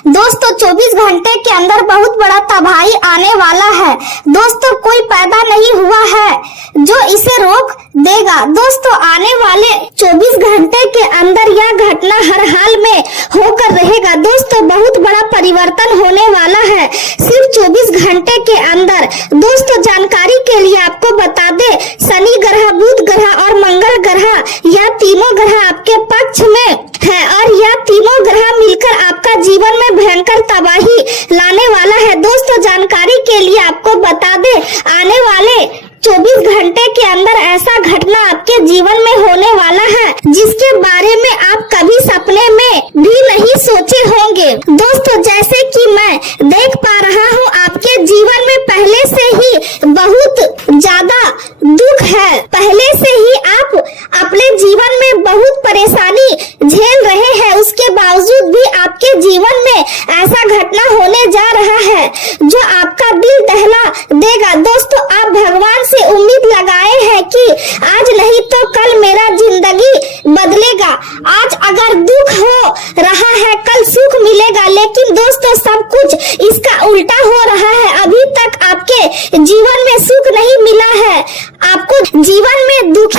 दोस्तों 24 घंटे के अंदर बहुत बड़ा तबाही आने वाला है। दोस्तों कोई पैदा नहीं हुआ है जो इसे रोक देगा। दोस्तों आने वाले 24 घंटे के अंदर यह घटना हर हाल में होकर रहेगा। दोस्तों बहुत बड़ा परिवर्तन होने वाला है सिर्फ 24 घंटे के अंदर। दोस्तों जानकारी के लिए आपको बता दे, शनि ग्रह, बुध ग्रह और मंगल ग्रह, यह तीनों ग्रह आपके पक्ष में है और यह तीनों ग्रह मिलकर आपका जीवन में भयंकर तबाही लाने वाला है। दोस्तों जानकारी के लिए आपको बता दे, आने वाले 24 घंटे के अंदर ऐसा घटना आपके जीवन में होने वाला है जिसके बारे में आप कभी सपने में भी नहीं सोचे होंगे। दोस्तों जैसे कि मैं देख पा रहा हूँ, आपके जीवन में पहले से ही बहुत ज्यादा दुख है। पहले से ही आप अपने जीवन में बहुत परेशानी झेल रहे हैं, उसके बावजूद भी आपके जीवन में ऐसा घटना होने जा रहा है जो आपका दिल दहला देगा। दोस्तों आप भगवान से उम्मीद लगाए हैं कि आज नहीं तो कल मेरा जिंदगी बदलेगा। आज अगर दुख हो रहा है कल सुख मिलेगा, लेकिन दोस्तों सब कुछ इसका उल्टा हो रहा है। अभी तक आपके जीवन में सुख नहीं मिला है, आपको जीवन में दुख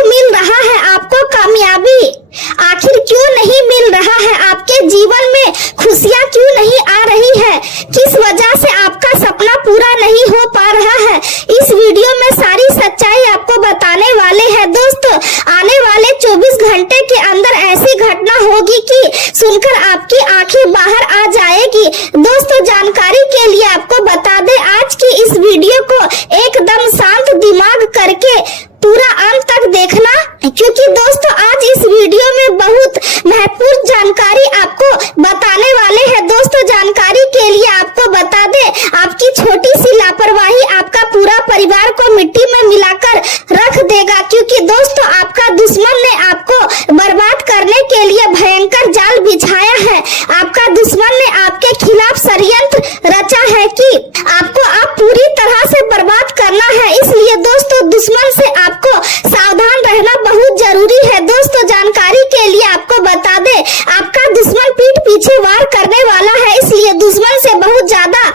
मिल रहा है। आपको कामयाबी आखिर क्यों नहीं मिल रहा है? आपके जीवन में खुशियाँ क्यों नहीं आ रही है? किस वजह से आपका सपना पूरा नहीं हो पा रहा है? इस वीडियो में सारी सच्चाई आपको बताने वाले हैं। दोस्तों आने वाले 24 घंटे के अंदर ऐसी घटना होगी कि सुनकर आपकी आंखें बाहर आ जाएगी। दोस्तों जानकारी के लिए आपको बता दें, आज की इस वीडियो को एकदम शांत दिमाग करके पूरा अंत तक देखना, क्योंकि दोस्तों आज इस वीडियो में बहुत महत्वपूर्ण जानकारी आपको बताने वाले हैं। दोस्तों जानकारी के लिए आपको बता दे, आपकी छोटी सी लापरवाही आपका पूरा परिवार को मिट्टी में मिलाकर रख देगा, क्योंकि दोस्तों आपका दुश्मन ने आपको बर्बाद करने के लिए भयंकर जाल बिछाया है। आपका दुश्मन ने आपके खिलाफ षड्यंत्र रचा है कि आपको अब पूरी तरह से बर्बाद करना है। इसलिए दोस्तों दुश्मन से आपको सावधान रहना बहुत जरूरी है। दोस्तों जानकारी के लिए आपको बता दे, आपका दुश्मन पीठ पीछे वार करने वाला है, इसलिए दुश्मन से बहुत ज्यादा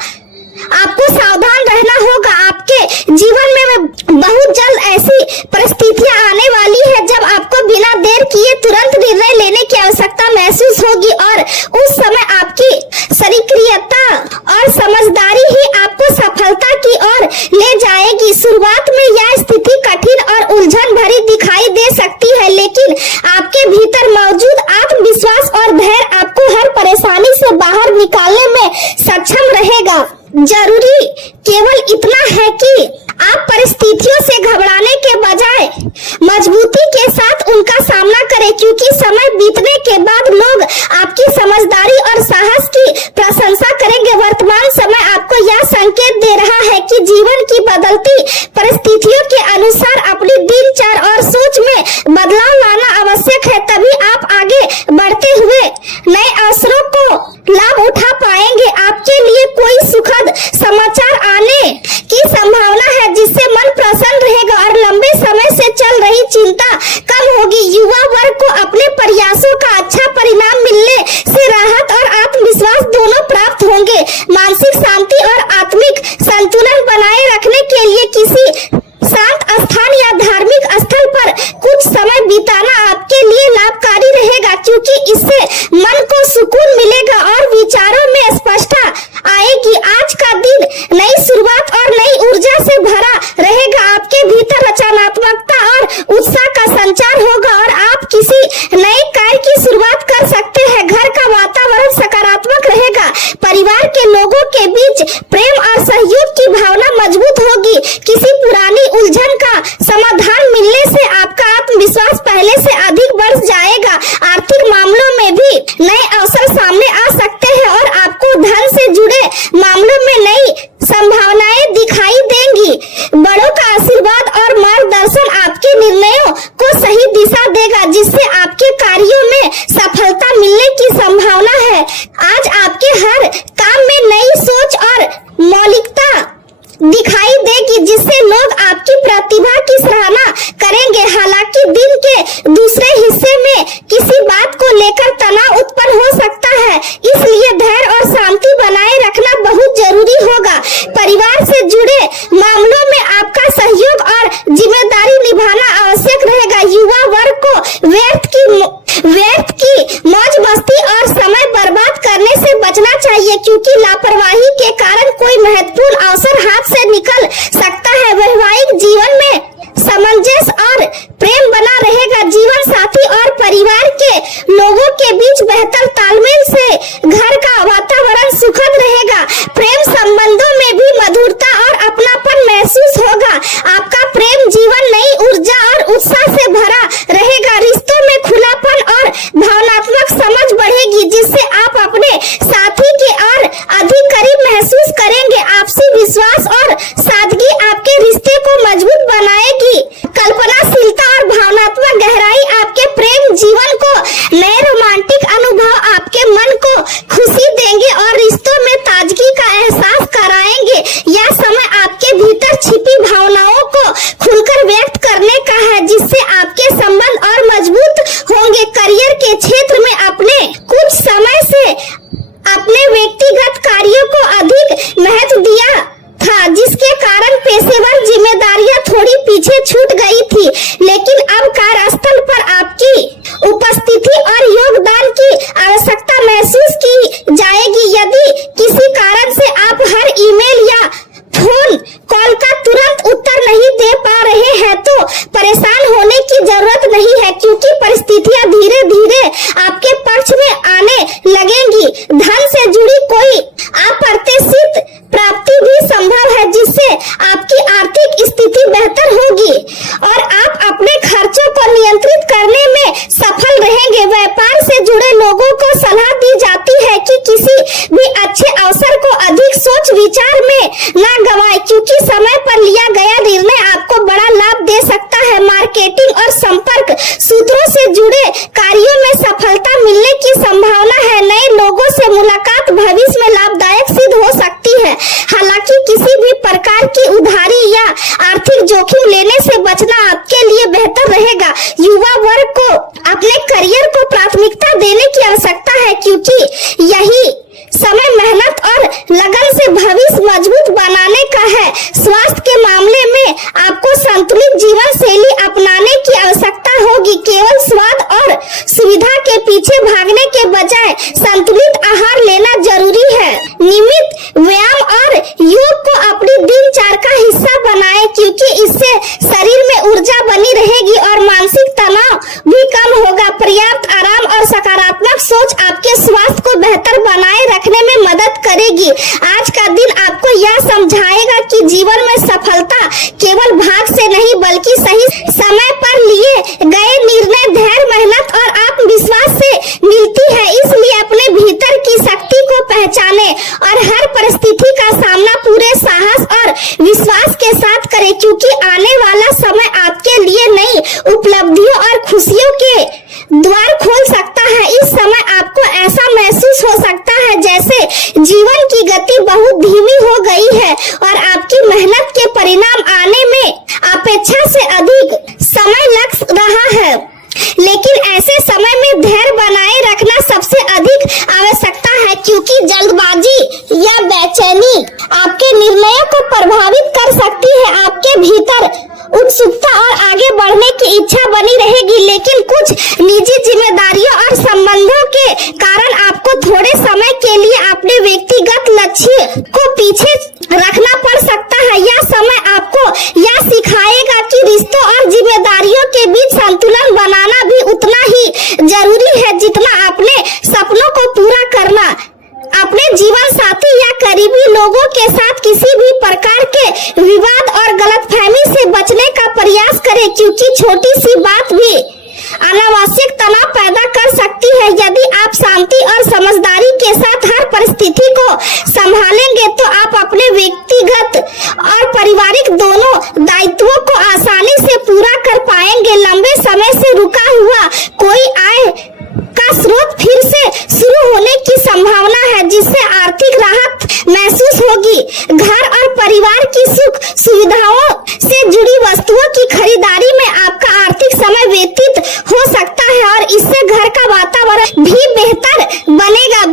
आपको सावधान रहना होगा। आपके जीवन में बहुत जल्द ऐसी परिस्थितियां आने वाली है जब आपको बिना देर किए तुरंत निर्णय लेने की आवश्यकता महसूस होगी और उस समय आपकी सक्रियता और समझदारी ही आपको सफलता की ओर ले जाएगी। शुरुआत में यह स्थिति कठिन और उलझन भरी दिखाई दे सकती है, लेकिन आपके भीतर मौजूद आत्मविश्वास और धैर्य आपको हर परेशानी से बाहर निकालने में सक्षम रहेगा। जरूरी केवल इतना है कि आप परिस्थितियों से घबराने के बजाय मजबूती के साथ उनका सामना करें, क्योंकि समय बीतने के बाद लोग आपकी समझदारी और साहस की प्रशंसा करेंगे। वर्तमान समय आपको यह संकेत दे रहा है कि जीवन की बदलती परिस्थितियों के अनुसार अपनी दिनचर्या और सोच में बदलाव लाना आवश्यक है, तभी आप आगे बढ़ते हुए नए अवसरों को लाभ उठा पाएंगे। आपके लिए कोई सुखद समाचार आने की संभावना है जिससे मन प्रसन्न रहेगा और लंबे समय से चल रही चिंता कम होगी। युवा वर्ग को अपने प्रयासों का अच्छा परिणाम मिलने से राहत और आत्मविश्वास दोनों प्राप्त होंगे। मानसिक शांति और आत्मिक संतुलन बनाए रखने के लिए किसी शांत स्थान या धार्मिक स्थल पर कुछ समय बिताना आपके लिए लाभकारी रहेगा, क्योंकि इससे मन को सुकून मिलेगा और विचारों में स्पष्टता आएगी। आज का दिन नई शुरुआत और नई ऊर्जा से भरा रहेगा। आपके भीतर रचनात्मकता और उत्साह का संचार होगा और आप किसी नए कार्य की शुरुआत कर सकते हैं। घर का वातावरण सकारात्मक रहेगा, परिवार के लोगों के बीच प्रेम और सहयोग की भावना मजबूत होगी। किसी पुरानी उलझन का समाधान मिलने से आपका आत्मविश्वास पहले से अधिक बढ़ जाएगा। आर्थिक मामलों में भी नए अवसर सामने आ सकते हैं और आपको धन से जुड़े मामलों में नई संभावनाएं दिखाई देंगी। बड़ों का आशीर्वाद और मार्गदर्शन आपके निर्णयों को सही दिशा देगा, जिससे आपके कार्यों में सफलता मिलने की संभावना है। आज आपके हर काम में नई सोच और मौलिकता दिखाई देगी, जिससे लोग आपकी प्रतिभा की सराहना करेंगे। हालांकि दिन के दूसरे हिस्से में किसी बात को लेकर तनाव उत्पन्न हो सकता है। है, इसलिए धैर्य और शांति बनाए रखना बहुत जरूरी होगा। परिवार से जुड़े मामलों में आपका सहयोग और जिम्मेदारी निभाना आवश्यक रहेगा। युवा वर्ग को व्यर्थ की मौज मस्ती और समय बर्बाद करने से बचना चाहिए, क्योंकि लापरवाही के कारण कोई महत्वपूर्ण अवसर हाथ से निकल सकता है। वैवाहिक जीवन में सामंजस्य और प्रेम बना रहेगा। जीवन साथी और परिवार के लोगों के बीच बेहतर तालमेल से घर का वातावरण सुखद रहेगा। प्रेम संबंधों में भी मधुरता और अपनापन महसूस होगा। आपका प्रेम जीवन नई ऊर्जा और उत्साह से भरा रहेगा। रिश्तों में खुलापन और भावनात्मक समझ बढ़ेगी, जिससे आप अपने साथी के और अधिक करीब महसूस करेंगे। आपसी विश्वास और सादगी आपके रिश्ते को मजबूत बनाएगी। कल्पनाशीलता और भावनात्मक गहराई आपके प्रेम जीवन को नए रोमांटिक अनुभव आपके मन को खुशी देंगे और रिश्तों में ताजगी का एहसास कराएंगे। यह समय आपके भीतर छिपी भावनाओं को खुलकर व्यक्त करने का है, जिससे आपके संबंध और मजबूत होंगे। करियर के क्षेत्र में आपने कुछ समय से अपने व्यक्तिगत कार्यों को अधिक महत्व दिया था, जिसके कारण पेशेवर जिम्मेदारियां थोड़ी पीछे छूट गई थी। लेकिन अब कार्यस्थल पर आपकी उपस्थिति और योगदान की आवश्यकता महसूस की जाएगी। यदि किसी कारण से आप हर ईमेल या फोन कॉल का तुरंत उत्तर नहीं दे पा रहे हैं, तो परेशान होने की जरूरत नहीं है, क्योंकि परिस्थितियां धीरे धीरे आपके पक्ष में आने लगेंगी। धन से जुड़ी कोई अप्रत्याशित प्राप्ति भी संभव है, जिससे आपकी आर्थिक स्थिति बेहतर होगी और आप अपने खर्चों को नियंत्रित करने में सफल रहेंगे। व्यापार से जुड़े लोगों को सलाह दी जाती है कि किसी भी अच्छे अवसर को अधिक सोच विचार में न गवाएं, क्योंकि समय पर लिया गया निर्णय आपको बड़ा लाभ दे सकता है। मार्केटिंग और संपर्क सूत्रों से जुड़े कार्यों में सफलता मिलने की संभावना है। नए लोगों से मुलाकात भविष्य में लाभदायक सिद्ध हो सकती है। हालांकि किसी भी प्रकार की उधारी या आर्थिक जोखिम लेने से बचना आपके लिए बेहतर रहेगा। युवा वर्ग को अपने करियर को प्राथमिकता देने की आवश्यकता है, क्योंकि यही समय मेहनत और लगन से भविष्य मजबूत बनाने का है। स्वास्थ्य के मामले में आपको संतुलित जीवन शैली अपनाने की आवश्यकता होगी। केवल स्वाद और सुविधा के पीछे भागने के बजाय संतुलित आहार लेना जरूरी है। नियमित व्यायाम और योग को अपनी दिनचर्या का हिस्सा बनाएं, क्योंकि इससे शरीर में ऊर्जा बनी रहेगी और मानसिक तनाव भी कम होगा। पर्याप्त आराम और सकारात्मक सोच आपके स्वास्थ्य को बेहतर बनाए रखने में मदद करेगी। आज का दिन आपको यह समझाएगा कि जीवन में सफलता केवल भाग्य से नहीं, बल्कि सही समय पर लिए गए निर्णय, धैर्य, मेहनत और आत्मविश्वास से मिलती है। इसलिए अपने भीतर की शक्ति को पहचाने और हर परिस्थिति का सामना पूरे साहस और विश्वास के साथ करें, क्योंकि आने वाला समय आपके लिए नई उपलब्धियों और खुशियों के द्वार खोल सकता है। इस समय आपको ऐसा महसूस हो सकता है जैसे जीवन की गति बहुत धीमी हो गई है और आपकी मेहनत के परिणाम आने में अपेक्षा से अधिक समय लग रहा है। लेकिन ऐसे समय में धैर्य बनाए रखना सबसे अधिक आवश्यकता है, क्योंकि जल्दबाजी या बेचैनी आपके निर्णयों को प्रभावित कर सकती है। आपके भीतर उत्सुकता और आगे बढ़ने की इच्छा बनी रहेगी, लेकिन कुछ निजी जिम्मेदारियों और संबंधों के कारण आपको थोड़े समय के लिए अपने व्यक्तिगत लक्ष्य को पीछे रखना पड़ सकता है। यह समय आपको यह सिखाएगा कि रिश्तों और जिम्मेदारियों के बीच संतुलन बनाना भी उतना ही जरूरी है जितना अपने सपनों को पूरा करना। अपने जीवन साथी या करीबी लोगों के साथ किसी भी प्रकार के विवाद और गलतफहमी से बचने का प्रयास करें, क्योंकि छोटी सी बात भी अनावश्यक तनाव पैदा कर सकती है। यदि आप शांति और समझदारी के साथ हर परिस्थिति को संभालेंगे, तो आप अपने व्यक्तिगत और पारिवारिक दोनों दायित्वों को आसानी से पूरा कर पाएंगे। लंबे समय से रुका हुआ कोई आय का स्रोत फिर से शुरू होने की संभावना है, जिससे आर्थिक राहत महसूस होगी। घर और परिवार की सुख सुविधाओं से जुड़ी वस्तुओं की खरीदारी में आपका आर्थिक समय व्यतीत हो सकता है और इससे घर का वातावरण भी बेहतर बनेगा।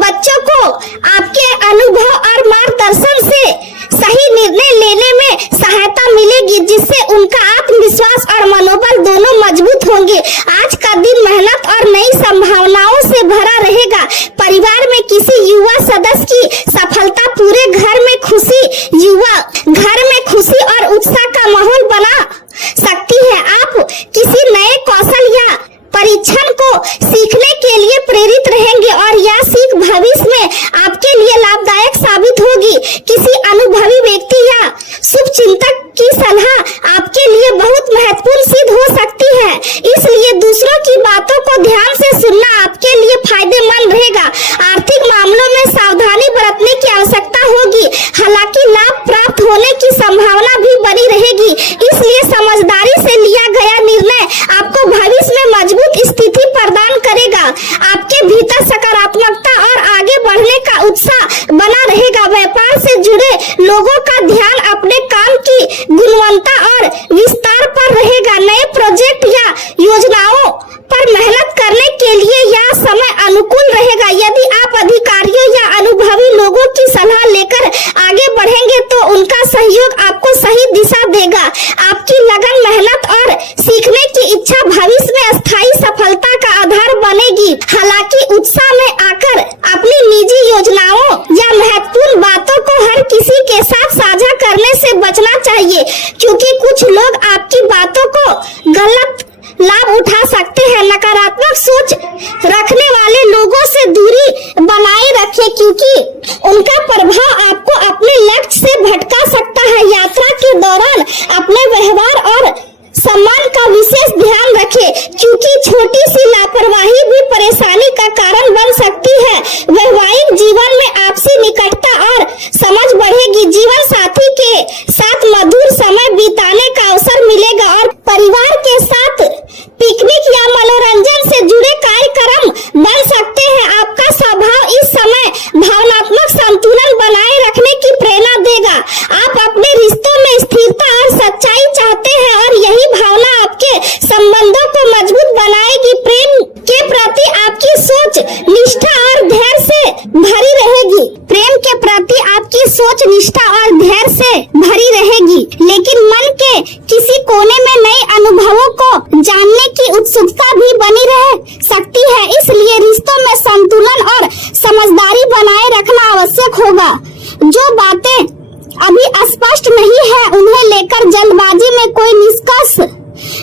आपके अनुभव और मार्गदर्शन से सही निर्णय लेने में सहायता मिलेगी, जिससे उनका आत्मविश्वास और मनोबल दोनों मजबूत होंगे। आज का दिन मेहनत और नई संभावनाओं से भरा रहेगा। परिवार में किसी युवा सदस्य की सफलता पूरे घर में खुशी और उत्साह का माहौल बना सकती है। आप किसी नए कौशल या परीक्षण को सीखने के लिए प्रेरित रहेंगे और यह सीख भविष्य में आपके लिए लाभदायक साबित होगी। किसी अनुभवी व्यक्ति या शुभचिंतक की सलाह आपके लिए बहुत महत्वपूर्ण सिद्ध हो सकती है, इसलिए दूसरों की बातों को ध्यान से सुनना आपके लिए फायदेमंद रहेगा। आर्थिक मामलों में सावधानी बरतने की आवश्यकता होगी, हालांकि लाभ प्राप्त होने की संभावना भी बनी रहेगी, इसलिए समझदारी से लिया गया निर्णय आपको भविष्य में मजबूत स्थिति प्रदान करेगा। आपके भीतर सकारात्मकता और आगे बढ़ने का उत्साह बना रहेगा। व्यापार से जुड़े लोगों का ध्यान अपने काम की गुणवत्ता और विस्तार पर रहेगा। नए प्रोजेक्ट या योजनाओं पर मेहनत करने के लिए यह समय अनुकूल रहेगा। यदि आप अधिकारियों या अनुभवी लोगों की सलाह लेकर आगे बढ़ेंगे तो उनका सहयोग आपको सही दिशा देगा। आपकी लगन, मेहनत और सीखने की इच्छा भविष्य में स्थायी सफलता का आधार बनेगी। हालांकि उत्साह में आकर अपनी निजी योजनाओं या महत्वपूर्ण बातों को हर किसी के साथ साझा करने से बचना चाहिए, क्योंकि कुछ लोग आपकी बातों को गलत लाभ उठा सकते हैं। नकारात्मक सोच रखने वाले लोगों से दूरी बनाए रखें, क्योंकि उनका प्रभाव आपको अपने लक्ष्य से भटका सकता है। यात्रा के दौरान अपने व्यवहार और सम्मान का विशेष ध्यान रखें, क्योंकि छोटी सी लापरवाही भी परेशानी का कारण बन सकती है। वैवाहिक जीवन में आपसी निकटता और समझ बढ़ेगी। जीवन साथी के साथ मधुर समय बिताने का अवसर मिलेगा और परिवार के साथ पिकनिक या मनोरंजन से जुड़े कार्यक्रम बन सकते हैं। आपका स्वभाव इस समय भावनात्मक संतुलन बनाए रखने की प्रेरणा देगा। आप अपने रिश्तों में स्थिरता और सच्चाई चाहते हैं और यही भावना आपके संबंधों को मजबूत बनाएगी। प्रेम के प्रति आपकी सोच निष्ठा और धैर्य से भरी रहेगी। प्रेम के प्रति आपकी सोच निष्ठा और धैर्य से भरी रहेगी, लेकिन मन के किसी कोने में नए अनुभवों को जानने की उत्सुकता भी बनी रह सकती है। इसलिए रिश्तों में संतुलन और समझदारी बनाए रखना आवश्यक होगा। जो बातें अभी स्पष्ट नहीं है उन्हें लेकर जल्दबाजी में कोई निष्कर्ष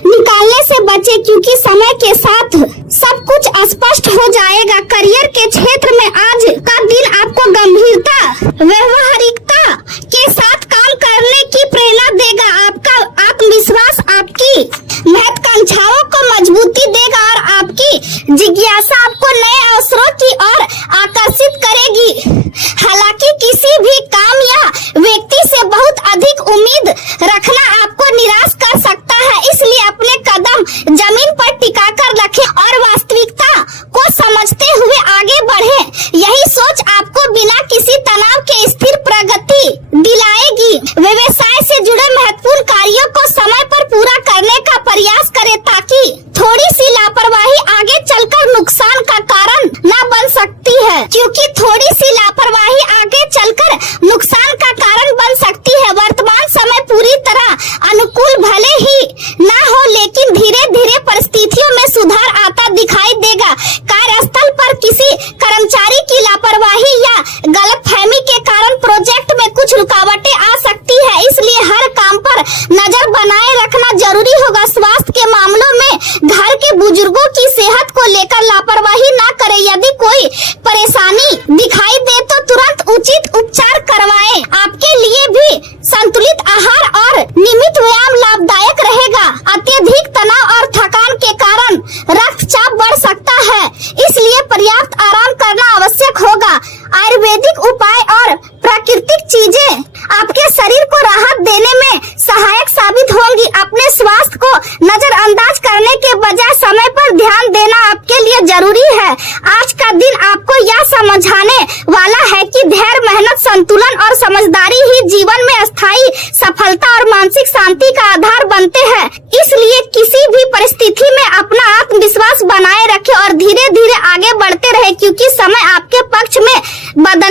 निकालने से बचे, क्योंकि समय के साथ सब कुछ स्पष्ट हो जाएगा। करियर के क्षेत्र में आज का दिन आपको गंभीरता, व्यवहारिकता के साथ काम करने की प्रेरणा देगा। आपका आत्मविश्वास आपकी महत्वाकांक्षाओं को मजबूती देगा और आपकी जिज्ञासा आपको नए अवसरों की ओर आकर्षित करेगी। हालांकि किसी भी काम या व्यक्ति से बहुत अधिक उम्मीद रखना आपको निराश कर सकता है, इसलिए अपने कदम जमीन पर टिका कर रखें और वास्तविकता को समझते हुए आगे बढ़ें। यही सोच आपको बिना किसी तनाव के स्थिर प्रगति दिलाएगी। व्यवसाय से जुड़े महत्वपूर्ण कार्यों को समय पर पूरा करने का प्रयास करें, ताकि थोड़ी सी लापरवाही आगे चलकर नुकसान का कारण न बन सकती है, क्योंकि थोड़ी सी लापरवाही आगे चलकर नुकसान का कारण बन सकती है। वर्तमान समय पूरी तरह अनुकूल भले ही न हो, लेकिन धीरे धीरे परिस्थितियों में सुधार आता दिखाई देगा। कार्यस्थल पर किसी कर्मचारी की लापरवाही या गलतफहमी के कारण प्रोजेक्ट में कुछ रुकावटें आ सकती है, इसलिए हर काम पर नजर बनाए रखना जरूरी होगा। स्वास्थ्य के मामलों में घर के बुजुर्गों की सेहत को लेकर लापरवाही न करें। यदि कोई परेशानी दिखाई दे तो तुरंत उचित उपचार करवाएं। आपके लिए भी संतुलित आहार और नियमित व्यायाम लाभदायक रहेगा। अत्यधिक तनाव और थकान के कारण रक्तचाप बढ़ सकता है, इसलिए पर्याप्त आराम करना आवश्यक होगा। आयुर्वेदिक उपाय और प्राकृतिक चीजें आपके शरीर को राहत देने में सहायक साबित होंगी। अपने स्वास्थ्य को नजरअंदाज करने के बजाय समय पर ध्यान देना आपके लिए जरूरी है। आज का दिन आपको यह समझाने वाला है कि धैर्य, मेहनत, संतुलन और समझदारी ही जीवन में स्थायी सफलता और मानसिक शांति का आधार बनते हैं। इसलिए किसी भी परिस्थिति में अपना आत्मविश्वास बनाए रखें और धीरे धीरे आगे बढ़ते रहे, क्योंकि समय आपके पक्ष में बदल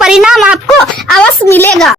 परिणाम आपको अवश्य मिलेगा।